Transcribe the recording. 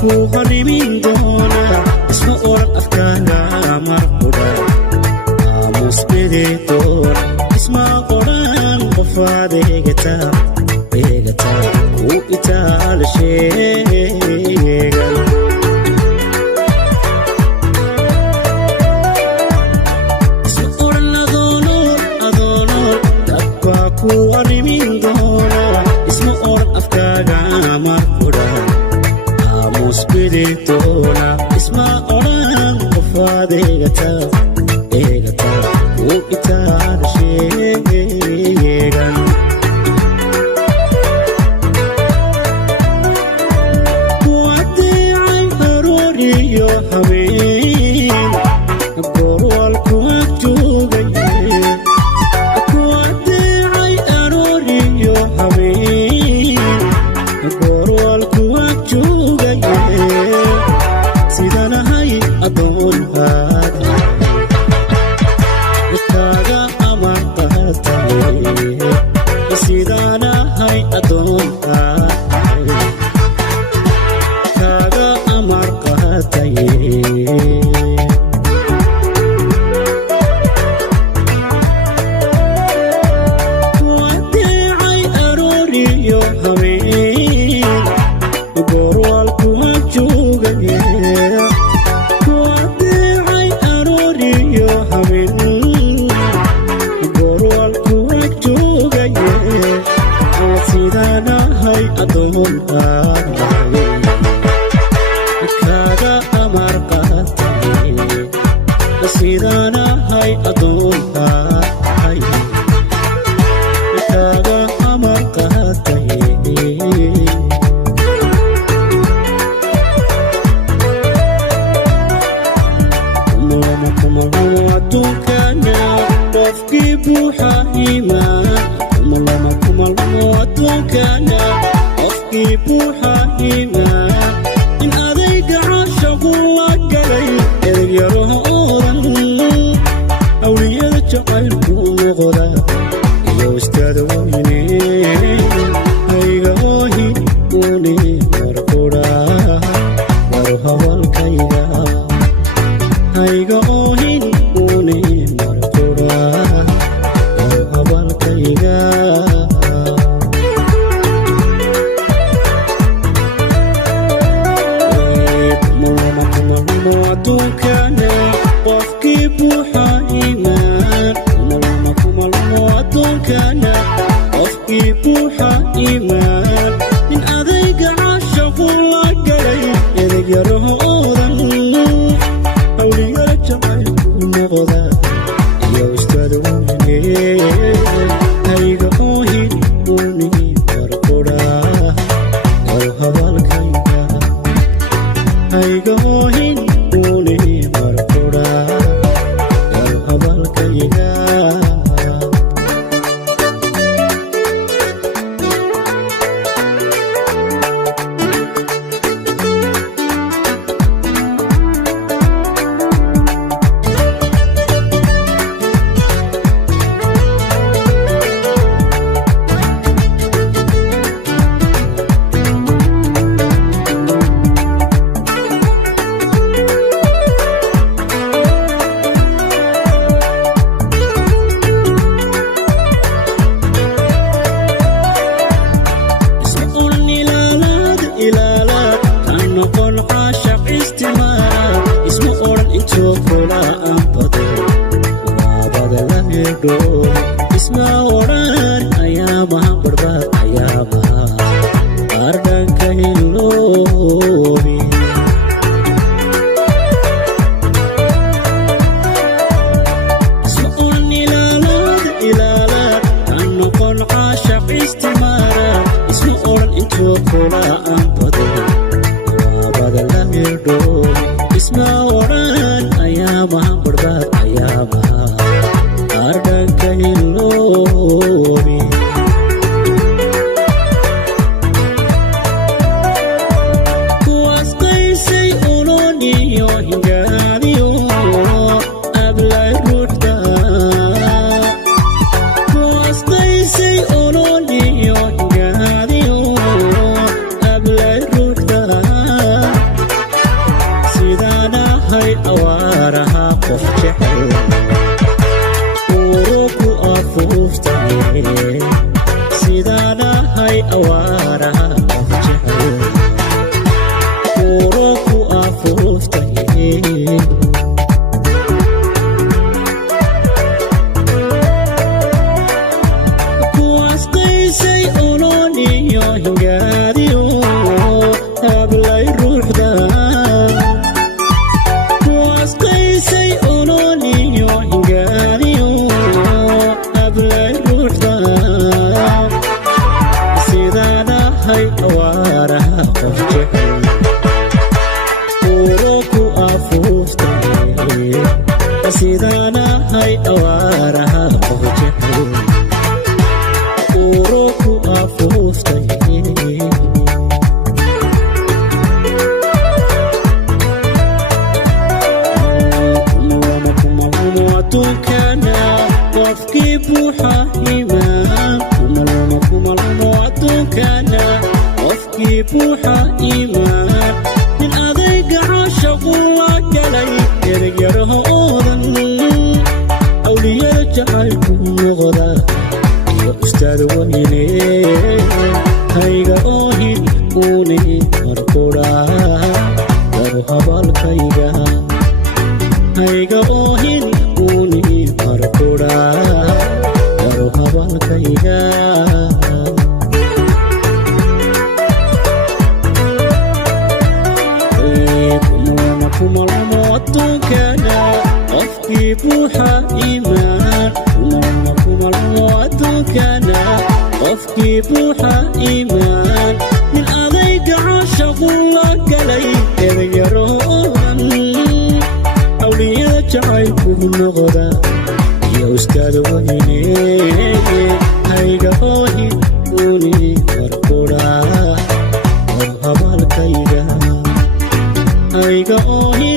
ku harimin doona isma oran afkaaga marquda musbiditoon isma oran qofaad eegata u itaal sheegan isma oran adoono dadba ku harimin doona isma oran afkaaga marquda musbiditoona isma oran qofaad eegata u itaal sheegan wadicay arooriyo habeen goorwalku agjoogay wadicay arooriyo habeen goorwalku agjoogay sidanahay adoonhaad kaaga amar qaatay sidanahay adoonhaad kaaga amar qaatay wadicay arooriyo habeen goorwalku agjoogay wadicay arooriyo habeen goorwalku agjoogay sidanahay adoonhaad kaaga amar qaatay sidanahay adoonhaad kaaga amar qaatay aduunkana qofkii buuxa iimaan aduunkana qofkii buuxa iimaan in adayga caashagu la galay edagyarahoodan awliyada jacaylku noqda iyo istaada weyne hayga oohi uni marqudha war hawalkayga hayga oohin uni marqudha war hawalkayga aduunkana qofkii buuxa iimaan aduunkana qofkii buuxa iimaan in adayga caashaqu la galay edagyarahoodan awliyada jacaylku noqda iyo istaada weyne hayga oohin uni marqudha war hawalkayga hayga oohin uni marqudha war hawalkayga isma oran intoo kula anbado waabada la hedho isma oran ayaamaha barbaad ayaamaha ardhanka hiloobi isma oran ilaalaad kan noqon caashaq istimaara isma oran intoo kula anbado la hedho isma oran ayaamaha barbaad ayaamaha ardhanka hiloobi kuwaas qaysay unooniyo hingaadiyo ablay rudda kuwaas qaysay unooniyo hingaadiyo hablay ruuxda kuwaasqaysay ololiyo hingaadiyo hablay ruuxda sidaan ahay awaaraha qof jecel uro ku afuuftay sidaan ahay awaaraha qof jecel uro ku afuuftay kumalamo adduunkana qofkii buuxa iimaan kumalamo adduunkana qofkii buuxa iimaan nin adayga caashaqu la galay yaryarahoodan awliyada jacaylku noqda iyo ustaad weyne hayga oohin uuni markudha daru habalkayga hayga oohin uuni markudha daru habalkayga kumalamo adduunkana qofkii buuxa iimaan kumalamo adduunkana qofkii buuxa iimaan nin adayga caashaqu la galay edayarodan awliyada jacaylku noqda iyo ustaad weyne hayga oohin uuni markudha daru habalkayga hayga oohin